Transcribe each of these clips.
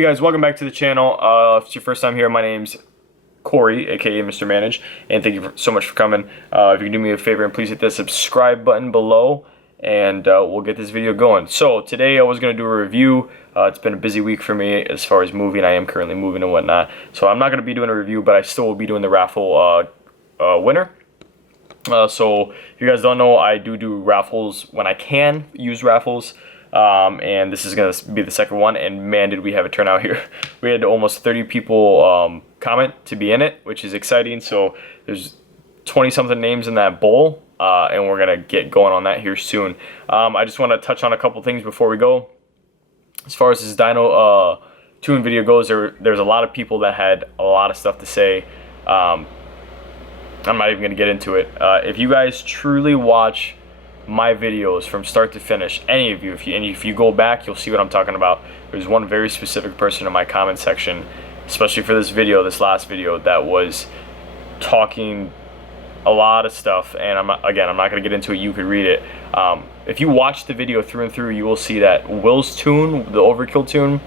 Hey guys, welcome back to the channel. If it's your first time here, my name's Corey, aka Mr. Manage, and thank you so much for coming. If you can do me a favor and please hit the subscribe button below, and we'll get this video going. So today I was going to do a review. It's been a busy week for me as far as moving. I am currently moving and whatnot, so I'm not going to be doing a review, but I still will be doing the raffle winner. So if you guys don't know, I do raffles when I can use raffles. And this is going to be the second one, and man, did we have a turnout here. We had almost 30 people comment to be in it, which is exciting. So there's 20 something names in that bowl, and we're going to get going on that here soon. I just want to touch on a couple things before we go. As far as this dyno tune video goes, there's a lot of people that had a lot of stuff to say. I'm not even going to get into it. If you guys truly watch my videos from start to finish, any of you, if you go back, you'll see what I'm talking about. There's one very specific person in my comment section, especially for this video, this last video, that was talking a lot of stuff, and I'm not going to get into it. You could read it. If you watch the video through and through, you will see that Will's tune, the overkill tune,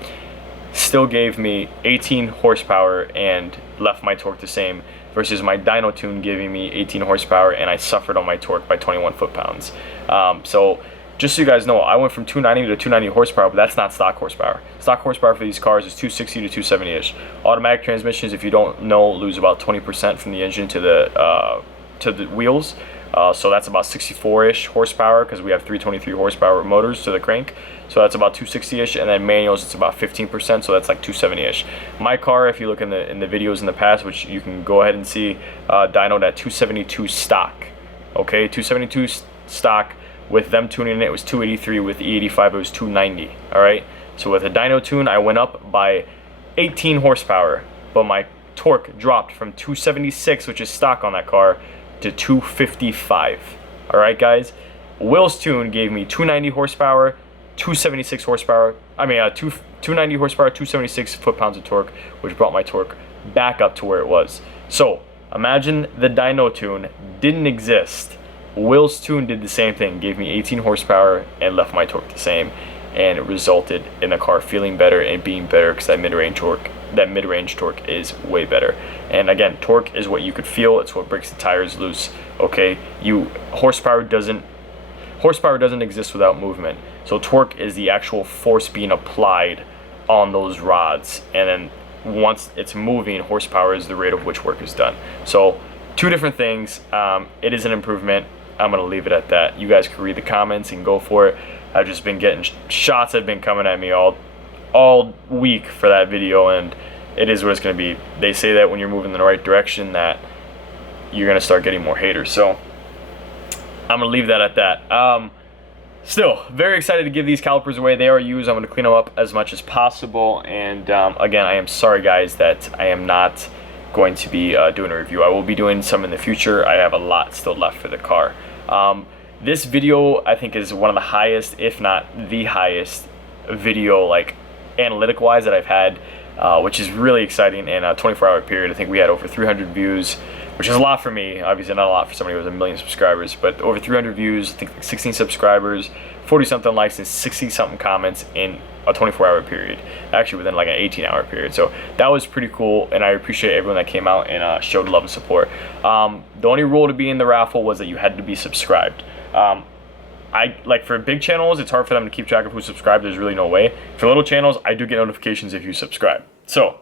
still gave me 18 horsepower and left my torque the same, versus my dyno tune giving me 18 horsepower and I suffered on my torque by 21 foot-pounds. So just so you guys know, I went from 290 to 290 horsepower, but that's not stock horsepower. Stock horsepower for these cars is 260 to 270-ish. Automatic transmissions, if you don't know, lose about 20% from the engine to the wheels. So that's about 64-ish horsepower, because we have 323 horsepower motors to the crank. So that's about 260-ish, and then manuals, it's about 15%, so that's like 270-ish. My car, if you look in the videos in the past, which you can go ahead and see, dynoed at 272 stock. Okay, 272 stock. With them tuning it was 283. With the E85 it was 290. All right. So with a dyno tune, I went up by 18 horsepower, but my torque dropped from 276, which is stock on that car, to 255. All right, guys. Will's tune gave me 290 horsepower, 276 horsepower. 290 horsepower, 276 foot-pounds of torque, which brought my torque back up to where it was. So imagine the dyno tune didn't exist. Will's tune did the same thing, gave me 18 horsepower and left my torque the same, and it resulted in the car feeling better and being better, because that mid-range torque is way better. And again, torque is what you could feel. It's what breaks the tires loose. Okay, horsepower doesn't exist without movement. So torque is the actual force being applied on those rods, and then once it's moving, horsepower is the rate of which work is done. So two different things. It is an improvement. I'm gonna leave it at that. You guys can read the comments and go for it. I've just been getting shots that have been coming at me all week for that video, and it is what it's going to be. They say that when you're moving in the right direction, that you're going to start getting more haters. So I'm going to leave that at that. Still, very excited to give these calipers away. They are used. I'm going to clean them up as much as possible. And again, I am sorry, guys, that I am not going to be doing a review. I will be doing some in the future. I have a lot still left for the car. This video, I think, is one of the highest, if not the highest, video, like, analytic wise, that I've had, which is really exciting. In a 24-hour period, I think we had over 300 views, which is a lot for me. Obviously not a lot for somebody with 1 million subscribers, but over 300 views, I think, like 16 subscribers, 40 something likes, and 60 something comments in a 24-hour period, actually within like an 18-hour period. So that was pretty cool, and I appreciate everyone that came out and showed love and support. The only rule to be in the raffle was that you had to be subscribed. For big channels, it's hard for them to keep track of who's subscribed. There's really no way. For little channels, I do get notifications if you subscribe. So,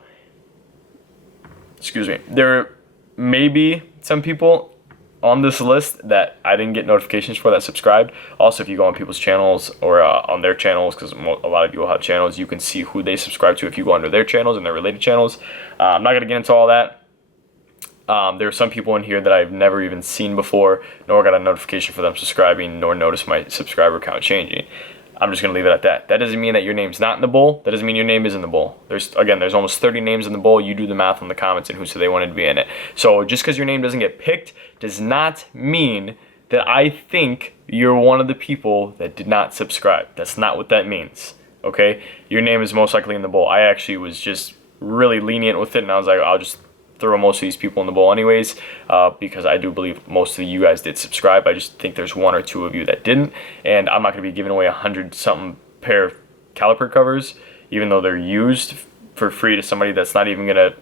excuse me, there may be some people on this list that I didn't get notifications for that subscribed. Also, if you go on people's channels or on their channels, because a lot of you will have channels, you can see who they subscribe to if you go under their channels and their related channels. I'm not going to get into all that. There are some people in here that I've never even seen before, nor got a notification for them subscribing, nor noticed my subscriber count changing. I'm just going to leave it at that. That doesn't mean that your name's not in the bowl. That doesn't mean your name is in the bowl. There's almost 30 names in the bowl. You do the math on the comments and who said they wanted to be in it. So just because your name doesn't get picked does not mean that I think you're one of the people that did not subscribe. That's not what that means. Okay? Your name is most likely in the bowl. I actually was just really lenient with it, and I was like, I'll just throw most of these people in the bowl anyways, because I do believe most of you guys did subscribe. I just think there's 1 or 2 of you that didn't, and I'm not going to be giving away 100 something pair of caliper covers, even though they're used for free to somebody that's not even gonna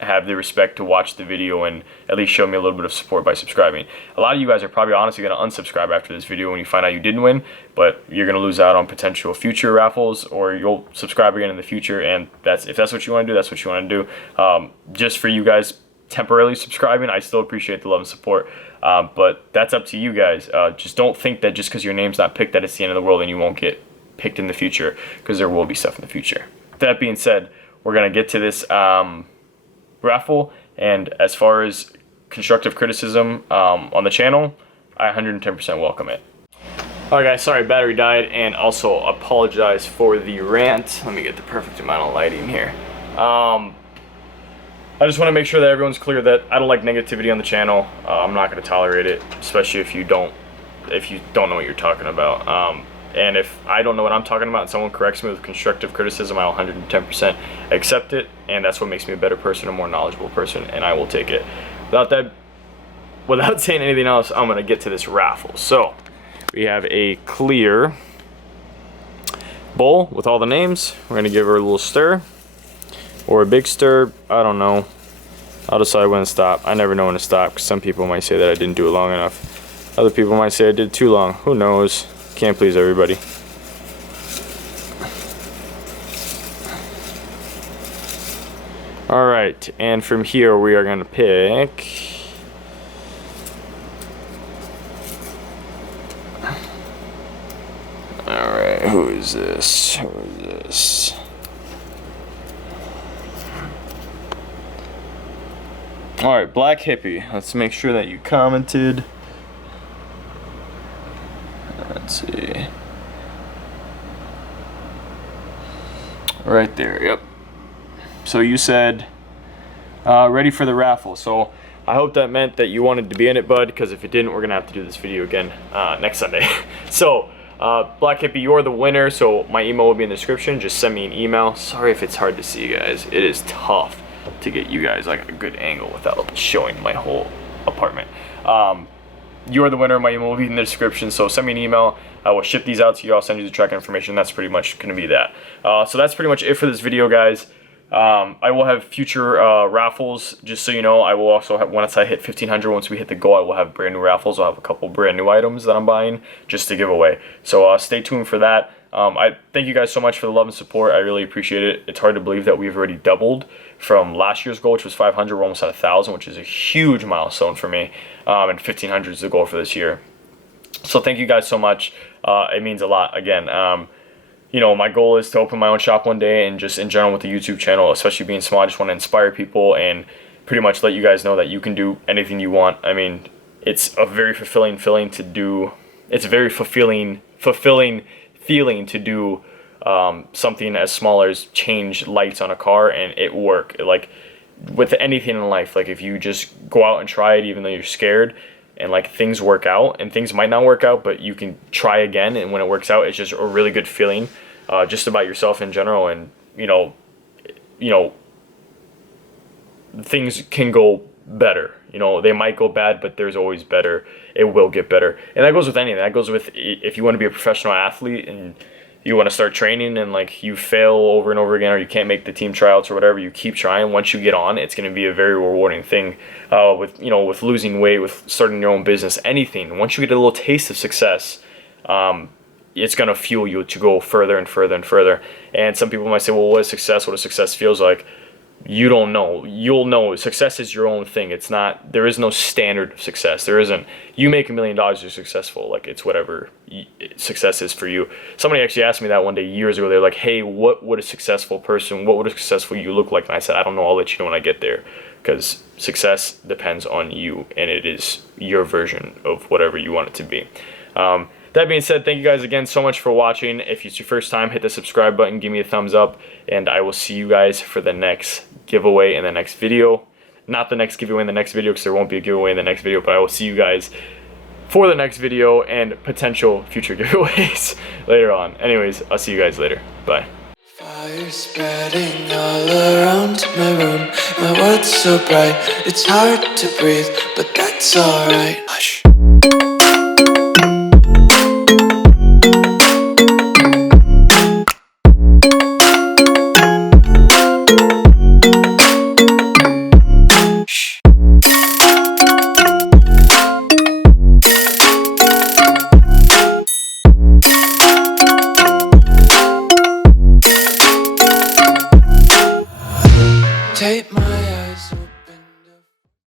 have the respect to watch the video and at least show me a little bit of support by subscribing. A lot of you guys are probably honestly going to unsubscribe after this video when you find out you didn't win, but you're going to lose out on potential future raffles, or you'll subscribe again in the future, and if that's what you want to do, that's what you want to do. Just for you guys temporarily subscribing, I still appreciate the love and support, but that's up to you guys. Just don't think that just because your name's not picked that it's the end of the world and you won't get picked in the future, because there will be stuff in the future. That being said, we're going to get to this raffle, and as far as constructive criticism on the channel, I 110% welcome it. Alright guys, sorry battery died, and also apologize for the rant. Let me get the perfect amount of lighting here. I just want to make sure that everyone's clear that I don't like negativity on the channel. I'm not going to tolerate it, especially if you don't know what you're talking about. And if I don't know what I'm talking about and someone corrects me with constructive criticism, I'll 110% accept it, and that's what makes me a better person, a more knowledgeable person, and I will take it. Without saying anything else, I'm going to get to this raffle. So, we have a clear bowl with all the names. We're going to give her a little stir, or a big stir, I don't know. I'll decide when to stop. I never know when to stop, because some people might say that I didn't do it long enough. Other people might say I did too long. Who knows? Can't please everybody. Alright, and from here we are going to pick alright, who is this? Who is this? Alright, Black Hippie. Let's make sure that you commented. Let's see. Right there, yep. So you said ready for the raffle. So I hope that meant that you wanted to be in it, bud, because if it didn't, we're gonna have to do this video again next Sunday. So Black Hippie, you're the winner. So my email will be in the description. Just send me an email. Sorry if it's hard to see, guys. It is tough to get you guys like a good angle without showing my whole apartment. You're the winner. My email will be in the description, so send me an email. I will ship these out to you. I'll send you the tracking information. That's pretty much going to be that. So that's pretty much it for this video, guys. I will have future raffles, just so you know. I will also have, once I hit 1,500, once we hit the goal, I will have brand new raffles. I'll have a couple brand new items that I'm buying just to give away. So stay tuned for that. I thank you guys so much for the love and support. I really appreciate it. It's hard to believe that we've already doubled from last year's goal, which was 500. We're almost at 1,000, which is a huge milestone for me. And 1,500 is the goal for this year. So thank you guys so much. It means a lot. Again, you know, my goal is to open my own shop one day, and just in general with the YouTube channel, especially being small, I just want to inspire people and pretty much let you guys know that you can do anything you want. I mean, it's a very fulfilling feeling to do. It's a very fulfilling feeling to do something as small as change lights on a car and it work. Like with anything in life, like if you just go out and try it even though you're scared, and like things work out, and things might not work out, but you can try again, and when it works out, it's just a really good feeling just about yourself in general. And you know things can go better. You know, they might go bad, but there's always better. It will get better. And that goes with anything. That goes with if you want to be a professional athlete and you want to start training and like you fail over and over again, or you can't make the team tryouts or whatever, you keep trying. Once you get on, it's going to be a very rewarding thing. With losing weight, with starting your own business, anything. Once you get a little taste of success, it's going to fuel you to go further and further and further. And some people might say, well, what is success? What does success feels like? You don't know. You'll know. Success is your own thing. It's not, there is no standard of success. There isn't, you make $1 million, you're successful. Like, it's whatever success is for you. Somebody actually asked me that one day years ago. They're like, hey, what would a successful person, what would a successful you look like? And I said, I don't know. I'll let you know when I get there. Because success depends on you, and it is your version of whatever you want it to be. That being said, thank you guys again so much for watching. If it's your first time, hit the subscribe button, give me a thumbs up, and I will see you guys for the next giveaway in the next video. Not the next giveaway in the next video, because there won't be a giveaway in the next video, but I will see you guys for the next video and potential future giveaways later on. Anyways, I'll see you guys later. Bye. Fire spreading all around my room. My world's so bright, it's hard to breathe, but that's alright. Hush. tape my